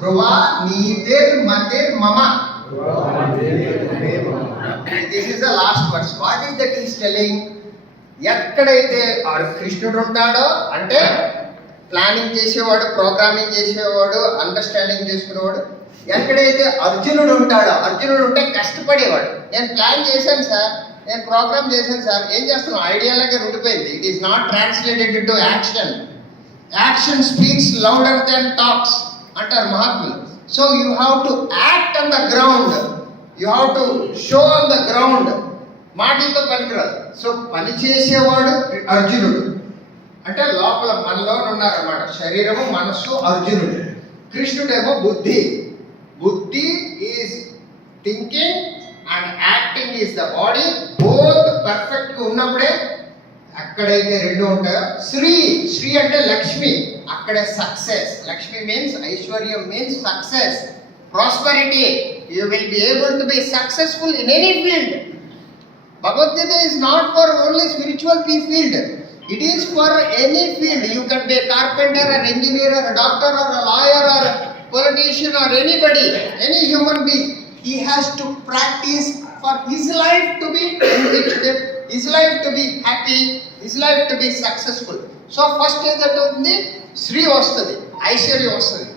ధ్రువ నీతిర్ మతిర్ మమ. This is the last verse. What is that is telling? ఎక్కడైతే కృష్ణుడు ఉంటాడో అంటే ప్లానింగ్ చేసేవాడు, ప్రోగ్రామింగ్ చేసేవాడు, అండర్స్టాండింగ్ చేసుకునేవాడు. ఎక్కడైతే అర్జునుడు ఉంటాడో, అర్జునుడు ఉంటే కష్టపడేవాడు. నేను ప్లాన్ చేశాను సార్, నేను ప్రోగ్రామ్ చేశాను సార్, ఏం చేస్తున్నాను, ఐడియాలకే ఉండిపోయింది. It is not translated into action. Action speaks louder than talks అంటారు మహాత్ములు. So you have to act on the ground, you have to show on the ground. మాటలతో పనికిరాదు. సో పని చేసేవాడు అర్జునుడు అంటే లోపల మనలో ఉన్నారన్నమాట. శరీరము, మనస్సు అర్జునుడు. కృష్ణుడేమో బుద్ధి. బుద్ధి is thinking and acting is the body. Both perfect గా ఉన్నప్పుడే అక్కడైతే రెండు ఉంటాయో. శ్రీ, శ్రీ అంటే లక్ష్మి, అక్కడే సక్సెస్. లక్ష్మి మీన్స్ ఐశ్వర్యం, means success, prosperity. You will be able to be successful in any field. Bhagavad-gita is not for only spiritual field. It is for any field. You can be a carpenter, an engineer, or a doctor, or a lawyer, or a politician, or anybody, any human being. He has to practice for his life to be enriched, his life to be happy, his life to be successful. So first is that Sri vastadi, Aishwarya vastadi.